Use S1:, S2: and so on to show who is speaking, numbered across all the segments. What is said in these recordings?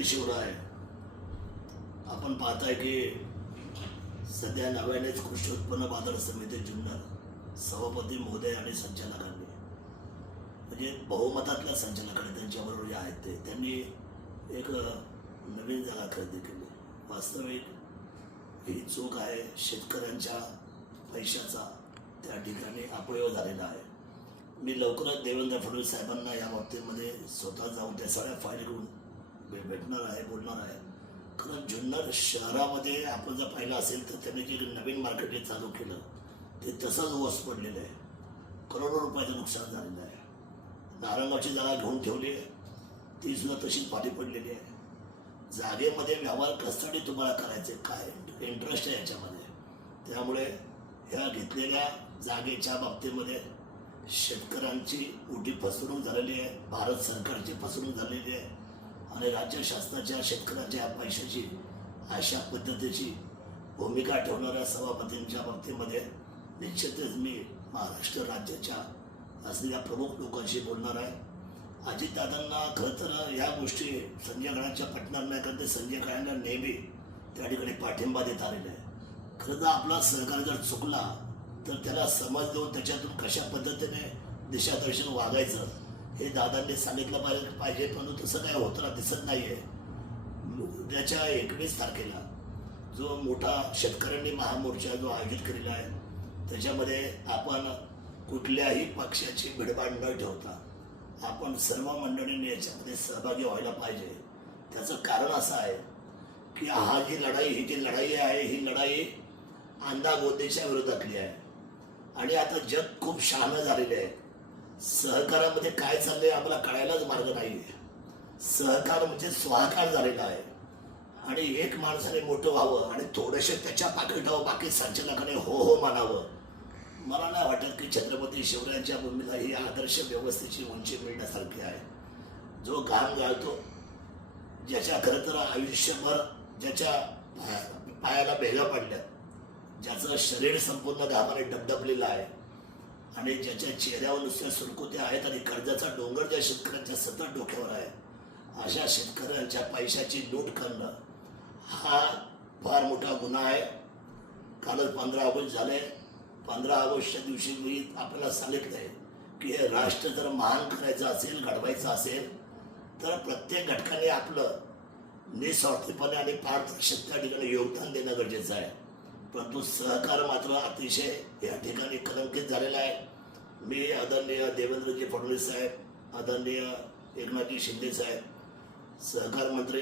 S1: जय शिवराय आपण पाहताय की सध्या नव्यानेच कृषी उत्पन्न बाजार समिती जुन्नर सभापती महोदय आणि संचालकांनी म्हणजे बहुमतातल्या संचालकांनी त्यांच्याबरोबर जे आहेत ते त्यांनी एक नवीन जागा खरेदी केली. वास्तविक ही चूक आहे शेतकऱ्यांच्या पैशाचा त्या ठिकाणी अपयोग झालेला आहे. मी लवकरच देवेंद्र फडणवीस साहेबांना या बाबतीमध्ये स्वतः जाऊन त्या सगळ्या फाईल करून भेटणार आहे बोलणार आहे. खरं जुन्नर शहरामध्ये आपण जर पाहिलं असेल तर त्यांनी जे नवीन मार्केट जे चालू केलं ते तसंच वस पडलेलं आहे. करोडो रुपयाचं नुकसान झालेलं आहे. नारंगाची जागा घेऊन ठेवली आहे. ती सुद्धा तशीच पाठी पडलेली आहे. जागेमध्ये व्यवहार कशासाठी तुम्हाला करायचे काय इंटरेस्ट आहे याच्यामध्ये? त्यामुळे ह्या घेतलेल्या जागेच्या बाबतीमध्ये शेतकऱ्यांची मोठी फसवणूक झालेली आहे. भारत सरकारची फसवणूक झालेली आहे. आणि राज्य शासनाच्या शेतकऱ्याच्या पैशाची अशा पद्धतीची भूमिका ठेवणाऱ्या सभापतींच्या बाबतीमध्ये निश्चितच मी महाराष्ट्र राज्याच्या असलेल्या प्रमुख लोकांशी बोलणार आहे. अजितदादांना खरं तर या गोष्टी संजय काळांच्या पटणार नाही कारण ते संजय काळांना नेहमी त्या ठिकाणी पाठिंबा देत आलेला आहे. खरं तर आपला सहकार जर चुकला तर त्याला समज देऊन त्याच्यातून कशा पद्धतीने दिशादर्शन वागायचं? हे दादांनी सांगितलं पाहिजे पाहिजे म्हणून तसं काय होताना दिसत नाही आहे उद्याच्या एकवीस तारखेला जो मोठा शेतकऱ्यांनी महामोर्चा जो आयोजित केलेला आहे त्याच्यामध्ये आपण कुठल्याही पक्षाची भिडभाड न ठेवता आपण सर्व मंडळींनी याच्यामध्ये सहभागी व्हायला पाहिजे. त्याचं कारण असं आहे की हा जी लढाई ही जी लढाई आहे ही लढाई अंधागोंदीच्या विरोधातली आहे. आणि आता जग खूप शहाणं झालेलं आहे. सहकारामध्ये काय चाललंय आम्हाला कळायलाच मार्ग नाही सहकार म्हणजे स्वाहाकार झालेला आहे. आणि एक माणसाने मोठं व्हावं आणि थोडेसे त्याच्या पाकिटावं बाकी संचालकाने हो हो मानावं. मला नाही वाटत की छत्रपती शिवरायांच्या भूमीला ही आदर्श व्यवस्थेची उंची मिळण्यासारखी आहे. जो घाम गाळतो ज्याच्या खरं तर आयुष्यभर ज्याच्या पाया- पायाला भेगा पडल्या ज्याचं शरीर संपूर्ण घामाने डबडबलेलं आहे. आणि ज्याच्या चेहऱ्यावर नुसत्या सुरकुत्या आहेत आणि कर्जाचा डोंगर ज्या शेतकऱ्यांच्या सतत डोक्यावर आहे अशा शेतकऱ्यांच्या पैशाची लूट करणं हा फार मोठा गुन्हा आहे. कालच पंधरा ऑगस्ट झाले. पंधरा ऑगस्टच्या दिवशी मी आपल्याला सांगितलंय की हे राष्ट्र जर महान करायचं असेल घडवायचं असेल तर प्रत्येक घटकाने आपलं निस्वार्थीपणे आणि पारदर्शक त्या ठिकाणी योगदान देणं गरजेचं आहे. परंतु सहकार मात्र अतिशय या ठिकाणी कलंकित झालेला आहे. मी आदरणीय देवेंद्रजी फडणवीस साहेब आदरणीय एकनाथजी शिंदे साहेब सहकार मंत्री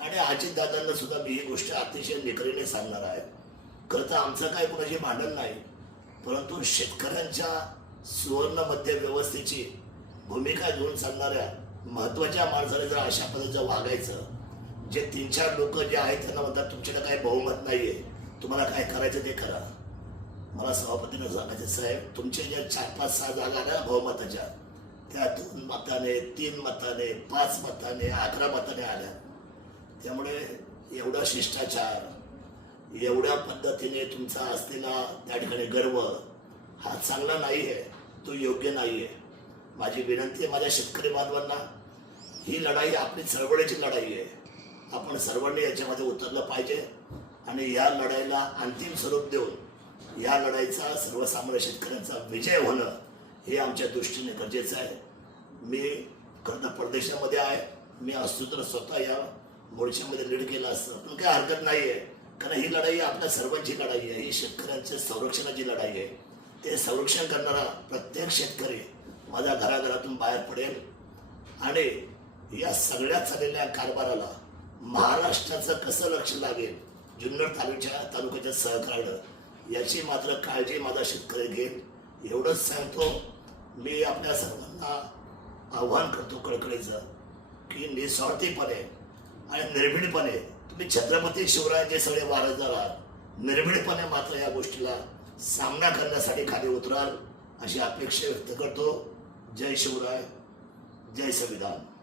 S1: आणि अजितदादांना सुद्धा मी ही गोष्ट अतिशय निकरीने सांगणार आहे. खरं तर आमचं काय कोणाशी भांडण नाही परंतु शेतकऱ्यांच्या सुवर्ण मध्य व्यवस्थेची भूमिका घेऊन सांगणाऱ्या महत्त्वाच्या माणसाने जर अशा पद्धतीचं वागायचं जे तीन चार लोक जे आहेत त्यांना म्हणतात तुमच्याकडे काही बहुमत नाही आहे तुम्हाला काय करायचं ते करा. मला सभापतीनं सांगायचं साहेब तुमच्या ज्या चार पाच सहा जागा ना बहुमताच्या. त्या दोन मताने तीन मताने पाच मताने अकरा मताने आल्या. त्यामुळे एवढा शिष्टाचार एवढ्या पद्धतीने तुमचा असलेला त्या ठिकाणी गर्व हा चांगला नाही आहे तो योग्य नाही आहे. माझी विनंती आहे माझ्या शेतकरी बांधवांना ही लढाई आपली चळवळीची लढाई आहे. आपण सर्वांनी याच्यामध्ये उतरलं पाहिजे. आणि या लढाईला अंतिम स्वरूप देऊन या लढाईचा सर्वसामान्य शेतकऱ्यांचा विजय होणं हे आमच्या दृष्टीने गरजेचं आहे. मी खरं तर परदेशामध्ये आहे. मी असतो तर स्वतः या मोर्चामध्ये लीड केला असतं. पण काही हरकत नाही आहे. कारण ही लढाई आपल्या सर्वांची लढाई आहे. ही शेतकऱ्यांच्या संरक्षणाची लढाई आहे. ते संरक्षण करणारा प्रत्येक शेतकरी माझ्या घराघरातून बाहेर पडेल. आणि या सगळ्या चाललेल्या कारभाराला महाराष्ट्राचं कसं लक्ष लागेल जुन्नर तालुक्या तालुक्याच्या सहकार्य याची मात्र काळजी माझा शेतकरी घेईल. एवढंच सांगतो मी आपल्या सर्वांना आव्हान करतो कळकळीचं की निस्वार्थीपणे आणि निर्भीडपणे तुम्ही छत्रपती शिवरायांचे सगळे वारसदार आहात. निर्भीडपणे मात्र या गोष्टीला सामना करण्यासाठी खाली उतराल अशी अपेक्षा व्यक्त करतो. जय शिवराय जय संविधान.